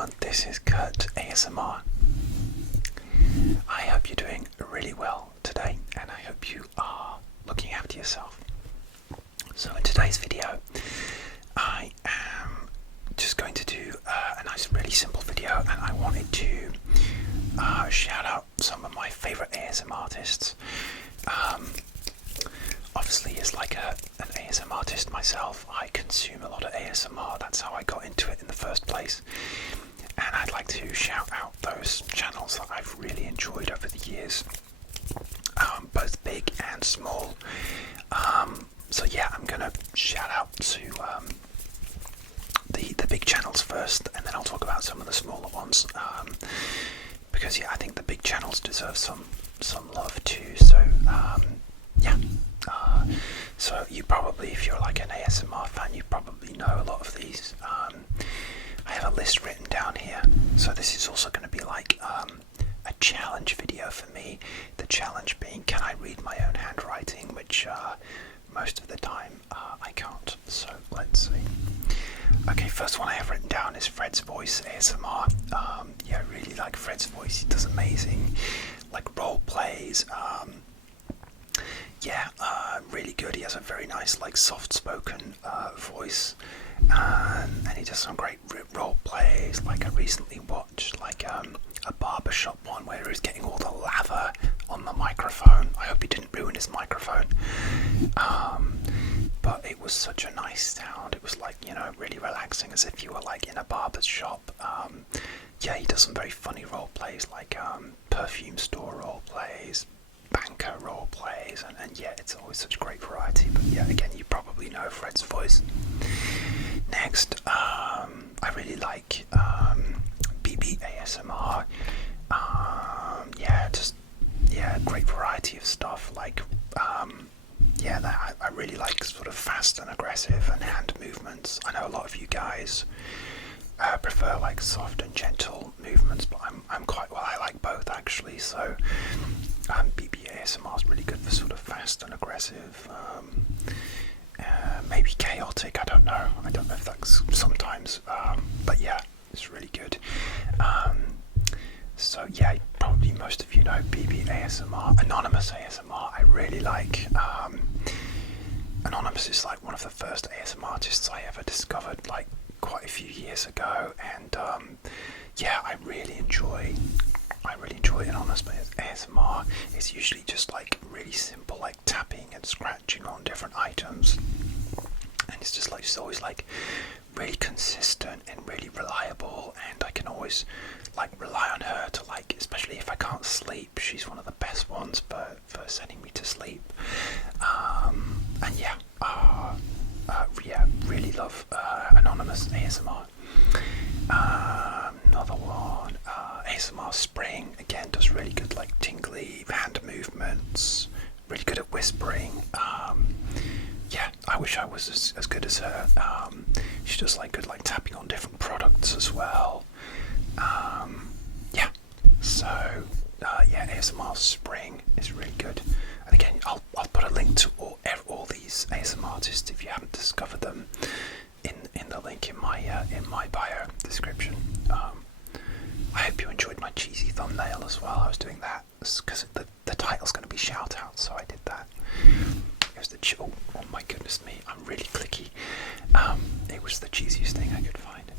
everyone, this is Kurt ASMR. I hope you're doing really well today and I hope you are looking after yourself. So in today's video I am just going to do a nice really simple video, and I wanted to shout out some of my favourite ASMR artists. Obviously, as like an ASMR artist myself, I consume a lot of ASMR. That's how I got into it in the first place. And I'd like to shout out those channels that I've really enjoyed over the years, both big and small. So yeah, I'm gonna shout out to the big channels first, and then I'll talk about some of the smaller ones. Because yeah, I think the big channels deserve some love too. So yeah. So you probably, if you're like an ASMR fan, you probably know a lot of these. I have a list written down here. So this is also going to be like a challenge video for me. The challenge being, can I read my own handwriting, which most of the time I can't. So let's see. Okay, first one I have written down is Fred's Voice ASMR. Yeah, I really like Fred's voice. He does amazing like role plays. Yeah, really good. He has a very nice, like, soft-spoken voice, and he does some great role plays. Like, I recently watched like a barbershop one where he was getting all the lather on the microphone. I hope he didn't ruin his microphone. But it was such a nice sound. It was like, you know, really relaxing, as if you were like in a barber's shop. Yeah, he does some very funny role plays, like perfume store role plays, banker role plays, and yeah, it's always such great variety. But yeah, again, you probably know Fred's Voice. Next, I really like BB ASMR. Yeah, great variety of stuff. Like yeah, I really like sort of fast and aggressive and hand movements. I know a lot of you guys prefer like soft and gentle movements, but I'm quite, well, I like both actually. So BB ASMR is really good for sort of fast and aggressive, maybe chaotic, I don't know if that's sometimes, but yeah, it's really good. So yeah, probably most of you know BB ASMR. Anonymous ASMR I really like. Anonymous is like one of the first ASMR artists I ever discovered, like quite a few years ago, and yeah, I really enjoy Anonymous ASMR. It's usually just like really simple, like tapping and scratching on different items, and it's just like, it's always like really consistent and really reliable, and I can always like rely on her to, like, especially if I can't sleep, she's one of the best ones for sending me to sleep. And yeah, yeah, really love Anonymous ASMR. Another one, ASMR Spring, again does really good like tingly hand movements, really good at whispering. Yeah, I wish I was as good as her. She does like good like tapping on different products as well. Yeah, so yeah, ASMR Spring is really good. And again, I'll put a link to all these ASMR artists if you haven't discovered them in the link in my bio description. I hope you enjoyed my cheesy thumbnail as well. I was doing that because the title's going to be shout out, so I did that. It was the oh my goodness me, I'm really clicky. It was the cheesiest thing I could find.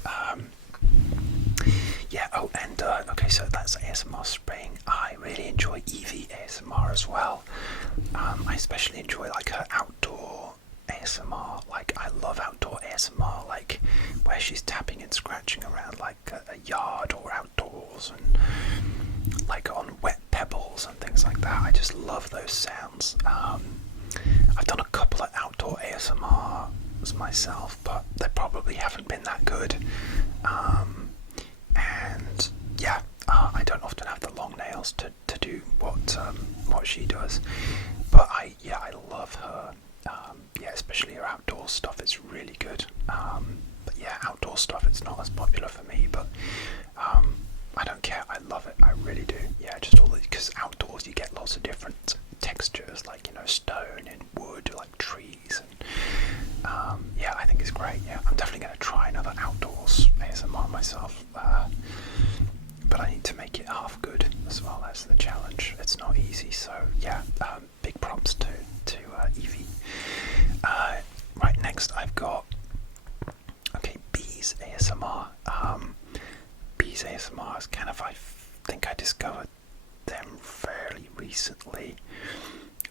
Yeah, oh, and okay, so that's ASMR Spring. I really enjoy Evie ASMR as well. I especially enjoy like her outdoor ASMR. Like, I love outdoor ASMR, like where she's tapping and scratching around like a yard or outdoors, and like on wet pebbles and things like that. I just love those sounds. I've done a couple of outdoor ASMRs myself, but they probably haven't been that good. And yeah, I don't often have the long nails to do what she does, but I love her. Yeah, especially her outdoor stuff, it's really good. But yeah, outdoor stuff, it's not as popular for me, but I don't care, I love it, I really do. Yeah, just all these, because outdoors you get lots of different textures, like, you know, stone and wood, like trees, and yeah, I think it's great. Yeah, I'm definitely going to try another outdoors ASMR myself. crazy. So yeah, big props to Evie. Right, next I've got Bees ASMR. Bees ASMR is kind of, I think I discovered them fairly recently,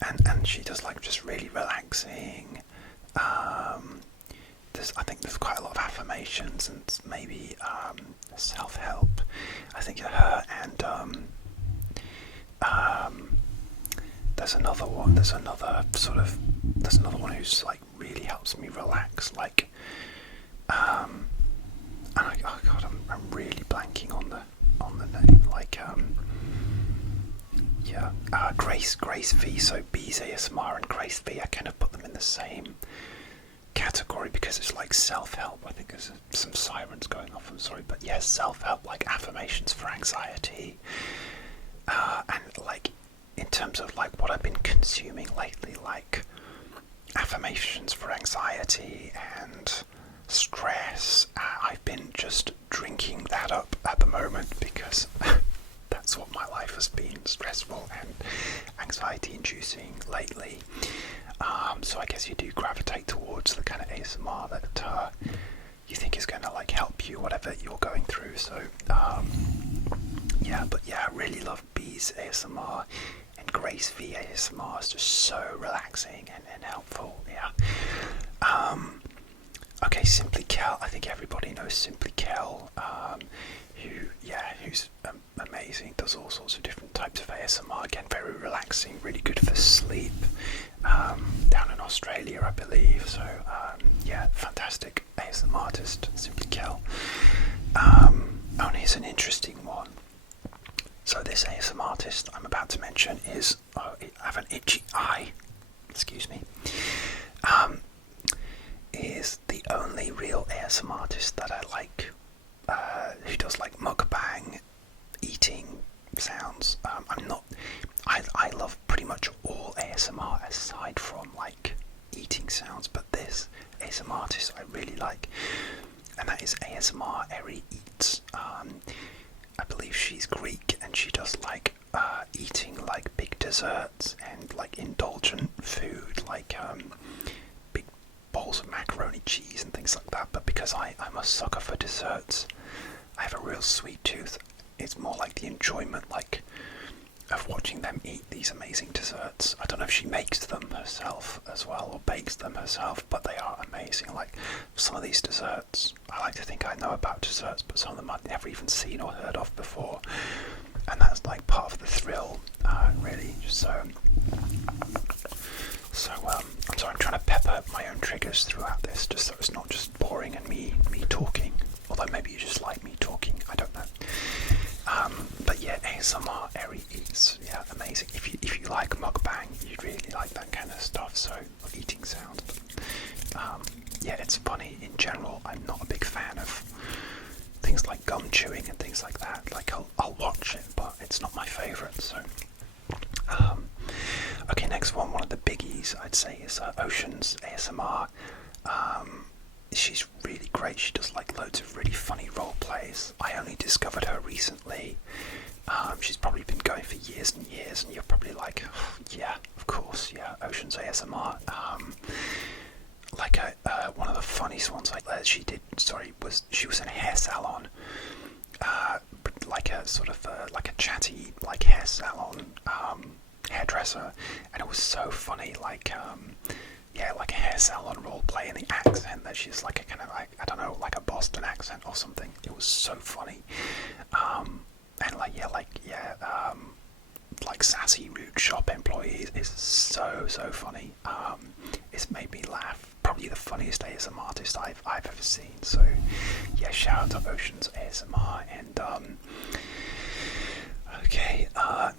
and she does like just really relaxing. I think there's quite a lot of affirmations and maybe self-help. I think her and there's another one. There's another one who's like really helps me relax. Like, and I'm really blanking on the name. Like, Grace V. So Bees ASMR and Grace V, I kind of put them in the same category because it's like self-help. I think there's some sirens going off, I'm sorry, but yes, self-help, like affirmations for anxiety, and like in terms of like what I've been consuming lately, like affirmations for anxiety and stress, I've been just drinking that up at the moment because that's what my life has been, stressful and anxiety inducing lately. So I guess you do gravitate towards the kind of ASMR that you think is going to like help you, whatever you're going through. So I really love Bees ASMR, and Grace V ASMR is just so relaxing and helpful. Simply Kel. I think everybody knows Simply Kel, who's amazing. Does all sorts of different types of ASMR. Again, very relaxing, really good for sleep. Down in Australia, I believe. So fantastic ASMR artist, Simply Kel. Here's an interesting one. So this ASMR artist I'm about to mention is, I have an itchy eye. Excuse me. Is the only real ASMR artist that I like, who does like mukbang eating sounds. I love pretty much all ASMR aside from like eating sounds, but this ASMR artist I really like, and that is ASMR Eri Eats. I believe she's Greek, and she does like eating like big desserts and like indulgent food, like big bowls of macaroni cheese and things like that. But because I'm a sucker for desserts, I have a real sweet tooth. It's more like the enjoyment, like, of watching them eat these amazing desserts. I don't know if she makes them herself as well or bakes them herself, but they are amazing. Like some of these desserts, I like to think I know about desserts, but some of them I've never even seen or heard of before, and that's like part of the thrill, really. I'm sorry, I'm trying to pepper my own triggers throughout this, just so it's not just boring and me talking. Although maybe you just like me talking, I don't know. But yeah, ASMR Eri Eats, yeah, amazing. If you like mukbang, you'd really like that kind of stuff. So eating sounds. It's funny in general. I'm not a big fan of things like gum chewing and things like that. Like I'll watch it, but it's not my favourite. So next one of the biggies I'd say is Ocean's ASMR. She's really great. She does like loads of really funny role plays. I only discovered her recently. She's probably been going for years and years, and you're probably like, oh, yeah, of course, yeah, Ocean's ASMR. One of the funniest ones she did, was she was in a hair salon, like a sort of like a chatty like hair salon hairdresser, and it was so funny, like a hair salon role play, and the accent that she's like a kind of like, I don't know, like a Boston accent or something. It was so funny, like sassy rude shop employees is so funny. It's made me laugh. Probably the funniest ASMR artist I've ever seen. So yeah, shout out to Ocean's ASMR. And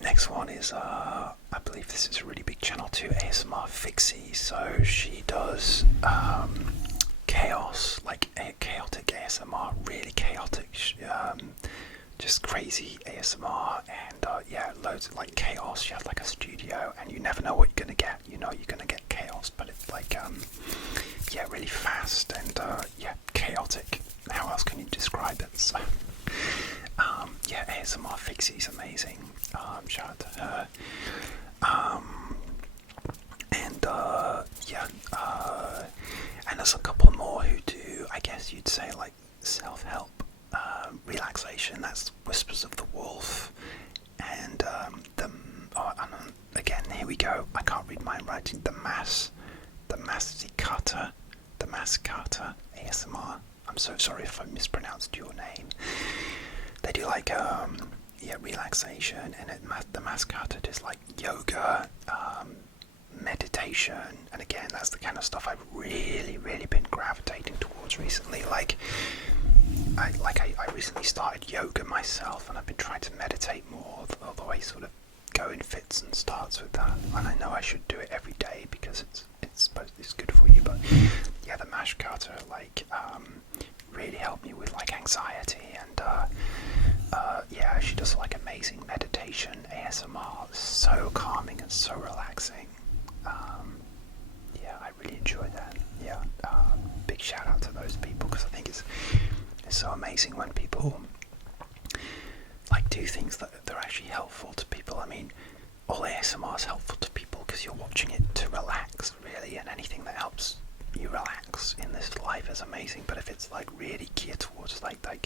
next one is I believe this is a really big channel too, ASMR Fixie. So she does chaos, like chaotic ASMR, really chaotic, just crazy ASMR, and loads of like chaos. She has like a studio, and you never know what you're gonna get. You know you're gonna get chaos, but it's like really fast and chaotic. How else can you describe it? So ASMR Fixie's amazing. Shout out to her. And yeah, and there's a couple more who do, I guess you'd say, like self-help, relaxation. That's Whispers of the Wolf, and again, here we go. I can't read my writing. The Mascata ASMR. I'm so sorry if I mispronounced your name. They do like relaxation, and the Mascata does like yoga, meditation, and again, that's the kind of stuff I've really been gravitating towards recently. I recently started yoga myself, and I've been trying to meditate more, although I sort of go in fits and starts with that, and I know I should do it every day because it's supposed it's good for you. But yeah, the Mashkata really helped me with like anxiety, and yeah, she does like amazing meditation ASMR, so calming and so relaxing. Yeah, I really enjoy that. Yeah, big shout out to those people, because I think it's so amazing when people like do things that they're actually helpful to people. I mean, all ASMR is helpful to people because you're watching it to relax, really, and anything that helps you relax in this life is amazing. But if it's like really geared towards like I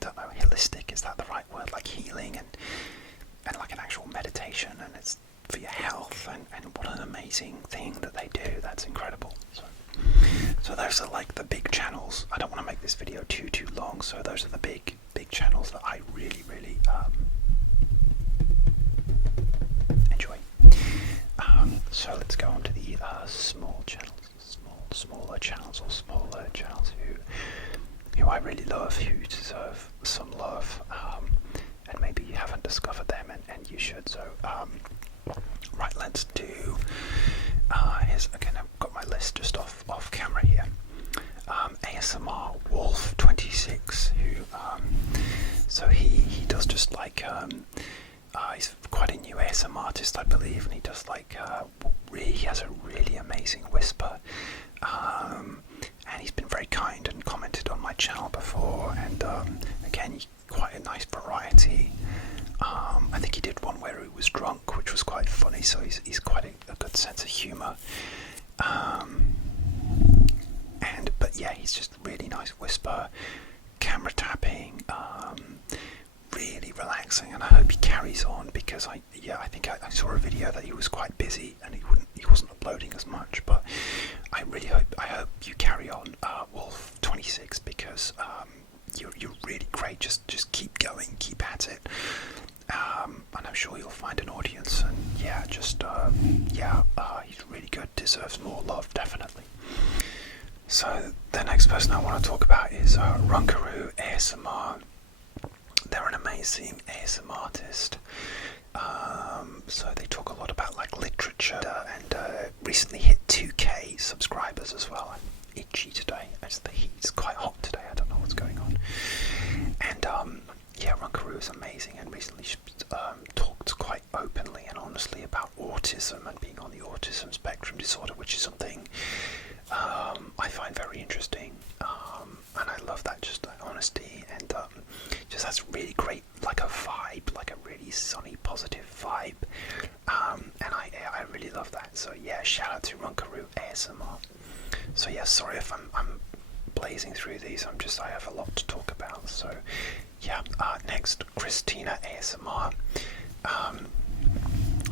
don't know, holistic, is that the right word? Like healing and like an actual meditation, and it's for your health, and what an amazing thing that they do. That's incredible. So those are like the big channels. I don't want to make this video too long, so those are the big channels that I really enjoy. So let's go on to the smaller channels who I really love, who deserve some love, and maybe you haven't discovered them, and you should. So right, let's do here's again, I've got my list just off camera here. ASMR Wolf 26, who so he does just like he's quite a new ASMR artist, I believe, and he does like he has a really amazing whisper, and he's been very kind and commented on my channel before, and again, quite a nice variety. I think he did one where he was drunk, which was quite funny, so he's quite a good sense of humour. But yeah, he's just really nice whisper, camera tapping, really relaxing, and I hope he carries on, because I think I saw a video that he was quite busy and he wasn't uploading as much, but I hope you carry on, Wolf 26, because you're really great. Just keep going, keep at it, and I'm sure you'll find an audience. And yeah, he's really good, deserves more love, definitely. So the next person I want to talk about is Runkaroo ASMR. They're an amazing ASMR artist. So they talk a lot about like literature, and recently hit 2K subscribers as well. I'm itchy today. The heat's quite hot today. I don't know what's going on. And yeah, Runkaroo is amazing, and recently talked quite openly and honestly about autism and being on the autism spectrum disorder, which is something I find very interesting, and I love that, just that honesty, and just that's really great, like a vibe, like a really sunny, positive vibe, and I really love that. So yeah, shout out to Runkaroo ASMR. So yeah, sorry if I'm blazing through these. I have a lot to talk about. So yeah, next, Christina ASMR,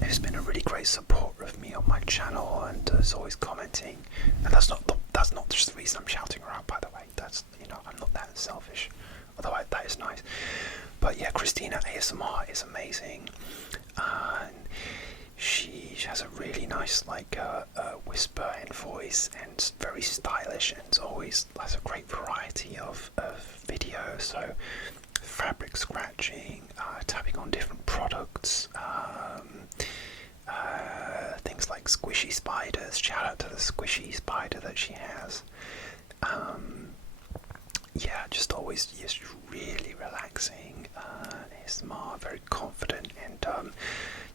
who's been a really great supporter of me on my channel, and is always commenting. And that's not just the reason I'm shouting her out, by the way. That's, I'm not that selfish, although that is nice. But yeah, Christina ASMR is amazing, and she has a really nice whisper and voice, and very stylish, and always has a great variety of videos. So fabric scratching, tapping on different products, things like squishy spiders. Shout out to the squishy spider that she has. Yeah, just always really relaxing ASMR, very confident, and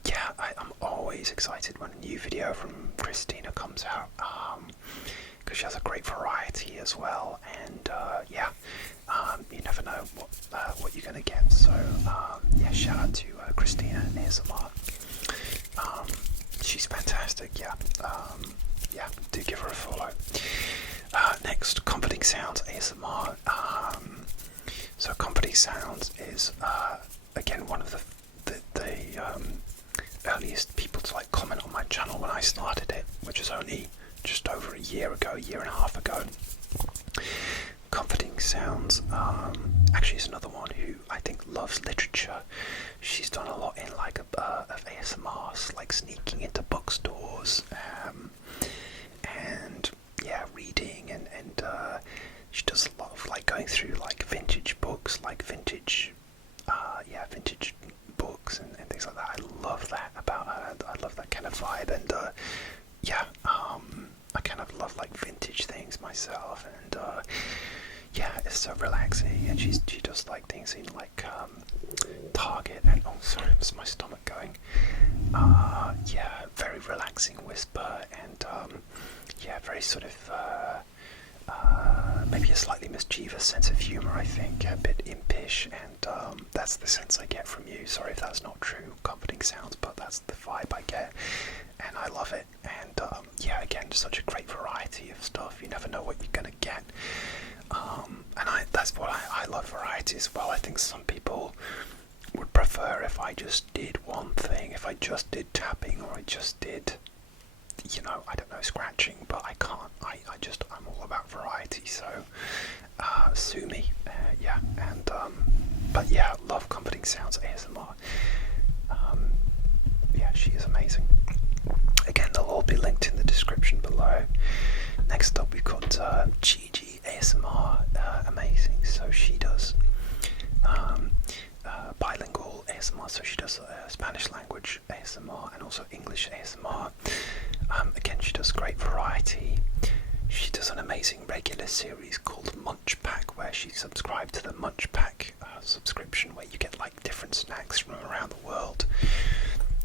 yeah, I'm always excited when a new video from Christina comes out, because she has a great variety as well, and yeah, you never know what you're gonna get. So yeah, shout out to Christina ASMR. Comforting Sounds ASMR. So Comforting Sounds is again one of the earliest people to like comment on my channel when I started it, which was only just over a year ago, a year and a half ago. Comforting Sounds actually is another one who I think loves literature. She's done a lot in like of ASMRs, like sneaking into bookstores and yeah, reading and she does a lot of like going through like vintage books, like vintage books and things like that. I love that about her. I love that kind of vibe, and I kind of love like vintage things myself, and yeah, it's so relaxing. And she does like things in like Target, and oh sorry, it's my stomach going. Yeah, very relaxing whisper, and yeah, very sort of maybe a slightly mischievous sense of humour, I think, a bit impish, and that's the sense I get from you. Sorry if that's not true, Comforting Sounds, but that's the vibe I get, and I love it. And yeah, again, such a great variety of stuff. You never know what you're going to get, and that's what I love, variety as well. I think some people would prefer if I just did one thing, if I just did tapping, or I just did, you know, I don't know, scratching, but I can't. I'm all about variety, so sue me. Yeah, and but yeah, love Comforting Sounds ASMR. Yeah, she is amazing. Again, they'll all be linked in the description below. Next up, we've got Gigi ASMR, amazing. So she does bilingual ASMR, so she does Spanish language ASMR and also English ASMR. Again, she does great variety. She does an amazing regular series called Munch Pack, where she subscribed to the Munch Pack subscription, where you get like different snacks from around the world,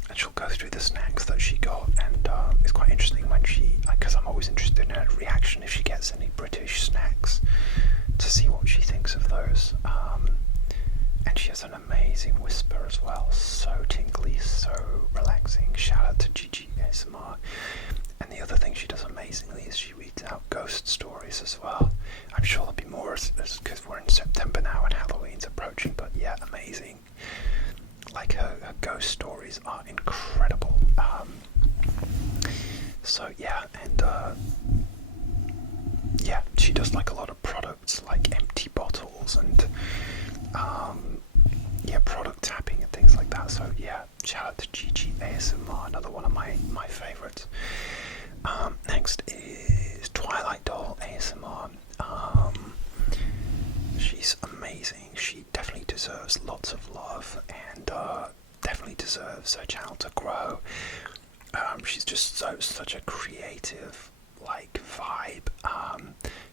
and she'll go through the snacks that she got, and it's quite interesting when because I'm always interested in her reaction if she gets any British snacks, to see what she thinks of those. And she has an amazing whisper as well, so tingly, so relaxing. Shout out to Gigi ASMR. And the other thing she does amazingly is she reads out ghost stories as well. I'm sure there'll be more because we're in September now and Halloween's approaching, but yeah, amazing. Like her ghost stories are incredible. So yeah, and yeah, she does like a lot of products, like empty bottles and yeah, product tapping and things like that. So yeah, shout out to Gigi ASMR, another one of my favourites. Next is Twilight Doll ASMR. She's amazing. She definitely deserves lots of love, and definitely deserves her channel to grow. She's just such a creative like vibe.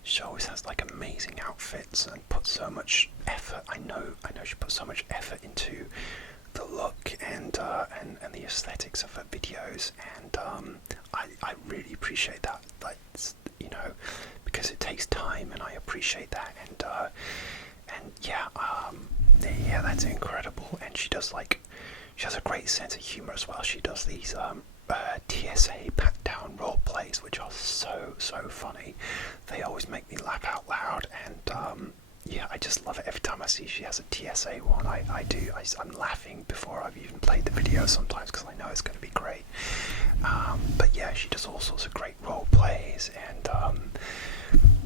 She always has like amazing outfits and puts so much effort. I know she puts so much effort into the look and the aesthetics of her videos, and I really appreciate that. Like, you know, because it takes time, and I appreciate that. And yeah, yeah, that's incredible. And she has a great sense of humour as well. She does these TSA pat down role plays, which are so funny. They always make me laugh out loud, and yeah, I just love it every time I see she has a TSA one. I'm laughing before I've even played the video sometimes, because I know it's going to be great. But yeah, she does all sorts of great role plays, and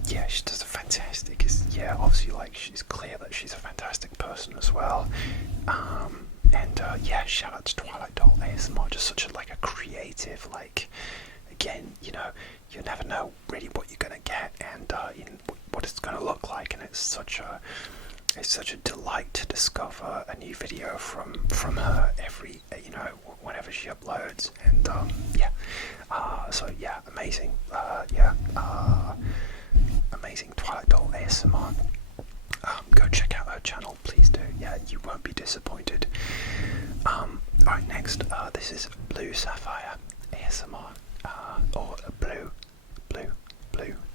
yeah, she does a fantastic. Yeah, obviously, like, she's clear that she's a fantastic person as well. And yeah, shout out to Twilight Doll ASMR, just such a creative, like, again, you know, you never know really what you're gonna get, and what it's gonna look like, and it's such a delight to discover a new video from her every, you know, whenever she uploads. And yeah, so yeah, amazing. Yeah, amazing Twilight Doll ASMR. Go check out her channel, please do. Yeah, you won't be disappointed. Alright, next, this is Blue Sapphire ASMR, or Blue,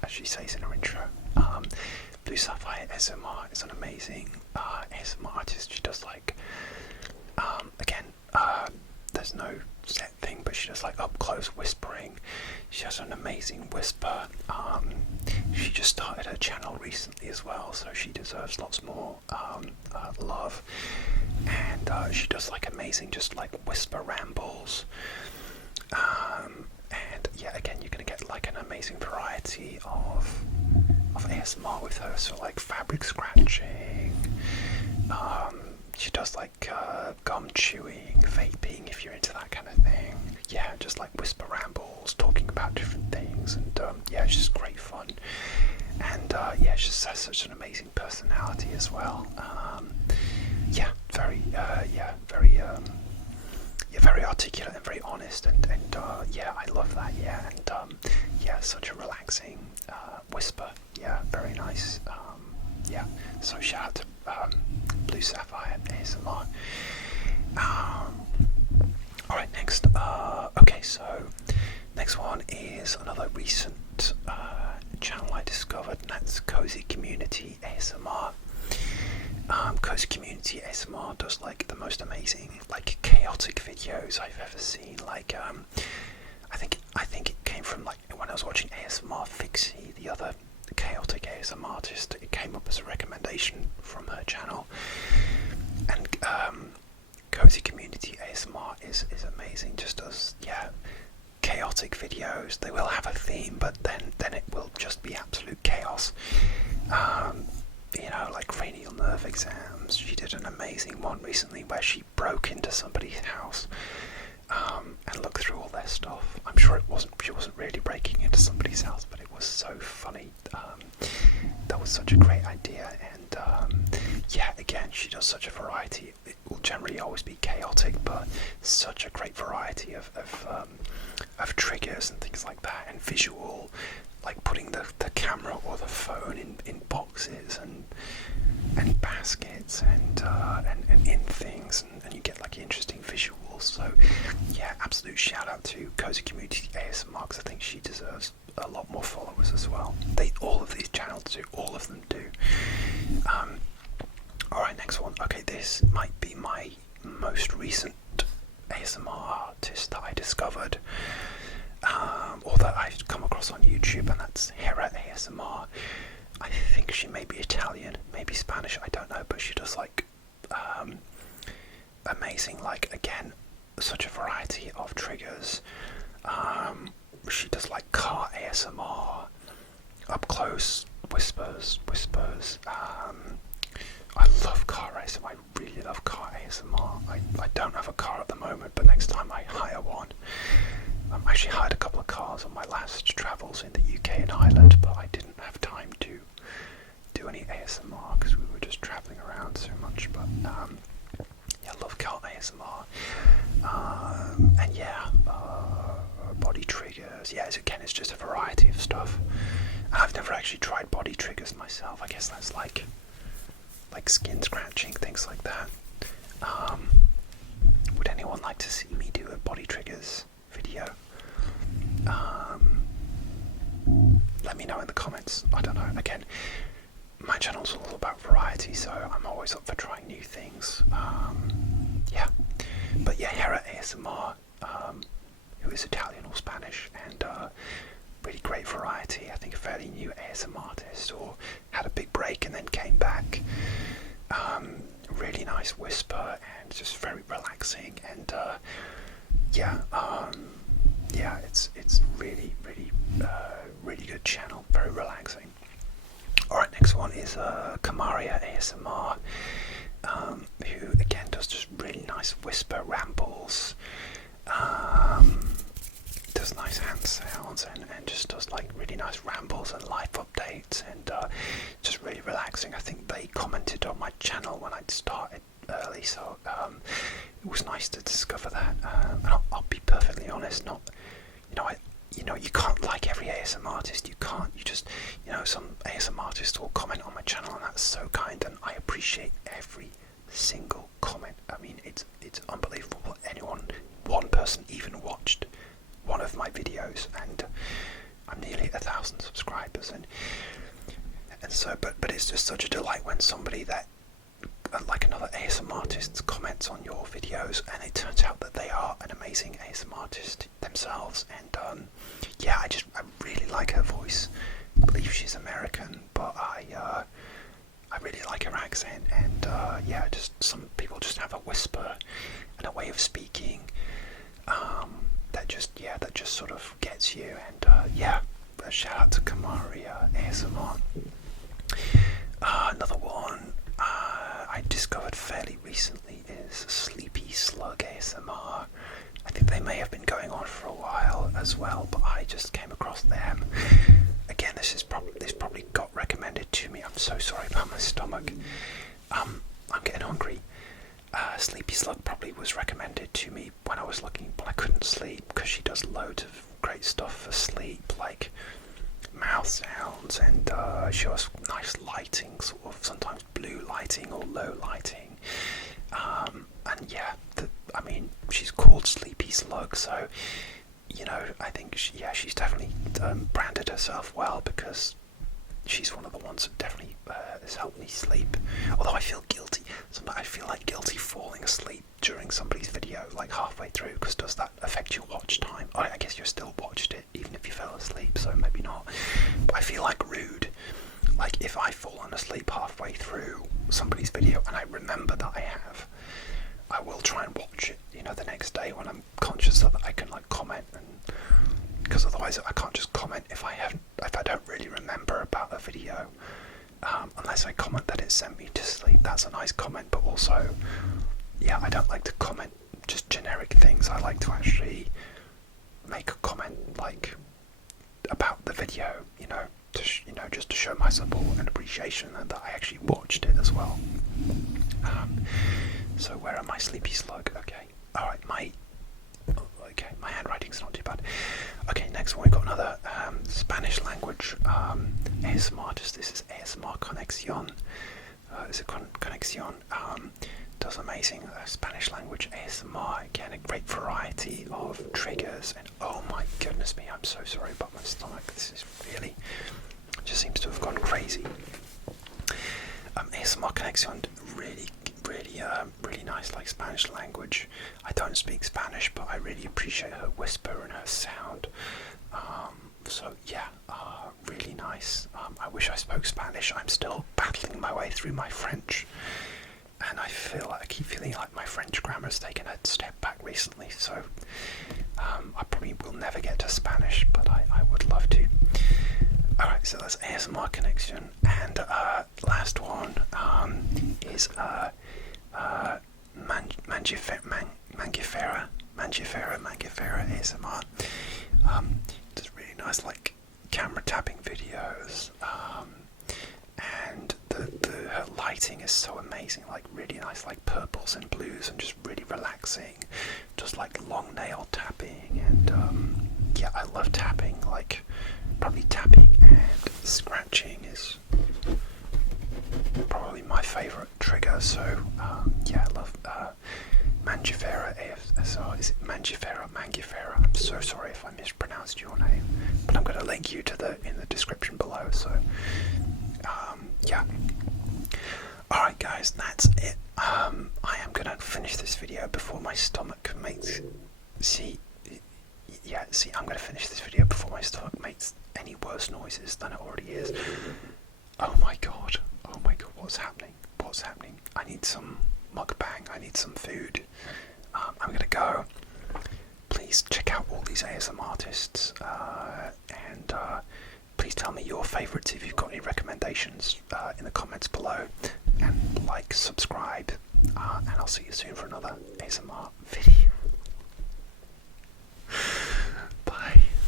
as she says in her intro. Blue Sapphire ASMR is an amazing ASMR artist. She does like, again, there's no set thing, but she does like up close whispering. She has an amazing whisper. she just started her channel recently as well, so she deserves lots more love. And she does like amazing, just like whisper rambles. And yeah, again, you're gonna get like an amazing variety of ASMR with her. So like fabric scratching. She does like gum chewing, vaping, if you're into that kind of thing. Yeah, just like whisper rambles, talking about different things, and yeah, it's just great fun. And yeah, she just has such an amazing personality as well. Yeah, very articulate and very honest, and yeah, I love that. Yeah, and yeah, such a relaxing whisper. Yeah, very nice. Yeah, so shout out to Blue Sapphire ASMR. Alright, next. Okay, so next one is another recent channel I discovered, and that's Cozy Community ASMR. Cozy Community ASMR does like the most amazing, like chaotic videos I've ever seen. Like, I think it came from like when I was watching ASMR Fixie, the other chaotic ASMR artist. It came up as a recommendation from her channel, and Cozy Community ASMR is amazing. Just does chaotic videos. They will have a theme, but then it will just be absolute chaos. You know, like cranial nerve exams. She did an amazing one recently where she broke into somebody's house and looked through all their stuff. I'm sure she wasn't really breaking into somebody's house, but it was so funny. That was such a great idea, and yeah, again, she does such a variety. It will generally always be chaotic, but such a great variety of triggers and things like that, and visual, like putting the camera or the phone in boxes and baskets and in things, and you get like interesting visuals. So yeah, absolute shout out to Cozy Community ASMR, because I think she deserves a lot more followers as well. All of these channels do, all of them do. Alright, next one. Okay, this might be my most recent ASMR artist that I discovered, or that I've come across on YouTube, and that's Hera ASMR. I think she may be Italian, maybe Spanish, I don't know, but she does like amazing, like, again, such a variety of triggers. She does like car ASMR, up close whispers. I love car ASMR. I really love car ASMR. I don't have a car at the moment, but next time I hire one. I actually hired a couple of cars on my last travels in the UK and Ireland, but I didn't have time to do any ASMR because we were just travelling around so much. But yeah, I love car ASMR. And yeah, body triggers. Yeah, again, it's just a variety of stuff. I've never actually tried body triggers myself. I guess that's like skin scratching, things like that. Would anyone like to see me do a body triggers video? Let me know in the comments. I don't know. Again, my channel's all about variety, so I'm always up for trying new things. Yeah, but yeah, Hera ASMR, who is Italian or Spanish, and really great variety. I think a fairly new ASMR artist, or had a big break and then came back. Really nice whisper and just very relaxing, and yeah, it's really really good channel, very relaxing. Alright, next one is Kamaria ASMR, who again does just really nice whisper rambles, does nice hand sounds, and just does like really nice rambles and life updates, and just really relaxing. I think they commented on my channel when I'd started early, so it was nice to discover that. And I'll be perfectly honest, you can't like every ASMR artist. You can't. You just, some ASMR artists will comment on my channel, and that's so kind, and I appreciate every single comment. I mean, it's unbelievable. One person even watched one of my videos, and I'm nearly 1,000 subscribers, and so, but it's just such a delight when somebody that, like another ASMR artist, comments on your videos, and it turns out that they are an amazing ASMR artist themselves. And yeah, I really like her voice, believe she's American, but I really like her accent, and yeah, just some people just have a whisper and a way of speaking that just sort of gets you. And yeah, a shout out to Kamari ASMR. Another one I discovered fairly recently is Sleepy Slug ASMR. I think they may have been going on for a while as well, but I just came across them. Again, this probably got recommended to me. I'm so sorry about my stomach. I'm getting hungry. Sleepy Slug probably was recommended to me when I was looking, but I couldn't sleep because she does loads of great stuff for sleep, like mouth sounds, and she has nice lighting, sort of sometimes blue lighting or low lighting. And yeah, I mean, she's called Sleepy Slug, so you know, I think she's definitely branded herself well, because she's one of the ones that definitely has helped me sleep. Although I feel guilty. Sometimes I feel like guilty falling asleep during somebody's video, like halfway through, because does that affect your watch time? I guess you still watched it, even if you fell asleep, so maybe not. But I feel like rude. Like, if I've fallen asleep halfway through somebody's video, and I remember that I have, I will try and watch it, you know, the next day when I'm conscious that I can, like, comment, and because otherwise I can't just comment if I don't really remember about a video, unless I comment that it sent me to sleep. That's a nice comment, but also, yeah, I don't like to comment just generic things. I like to actually make a comment, like, about the video, you know, just to show my support and appreciation, and that I actually watched it as well. So where am I, Sleepy Slug? Okay, all right, my handwriting's not too bad. Okay, next one we've got another Spanish language ASMR artist. This is ASMR Conexion. It's a Conexion. Does amazing Spanish language ASMR. Again, a great variety of triggers. And oh my goodness me, I'm so sorry about my stomach. This is really just seems to have gone crazy. ASMR Conexion, really nice, like, Spanish language. I don't speak Spanish, but I really appreciate her whisper and her sound. So yeah, really nice. I wish I spoke Spanish. I'm still battling my way through my French, and I keep feeling like my French grammar's taken a step back recently. So I probably will never get to Spanish, but I would love to. Alright, so that's ASMR Connection, and last one is Mangifera ASMR. Does really nice, like, camera tapping videos, and her lighting is so amazing, like really nice, like purples and blues, and just really relaxing. Just like long nail tapping, and yeah, I love tapping. Like, probably tapping and scratching is probably my favourite trigger. So yeah, I love Mangifera ASMR. Is it Mangifera? I'm so sorry if I mispronounced your name, but I'm going to link you to in the description below. So yeah. Alright guys, that's it. I am going to finish this video before my stomach makes... I'm going to finish this video before my stomach makes any worse noises than it already is. Oh my god, what's happening? I need some mukbang, I need some food. I'm going to go. Please check out all these ASMR artists, and please tell me your favourites if you've got any recommendations in the comments below, and like, subscribe, and I'll see you soon for another ASMR video.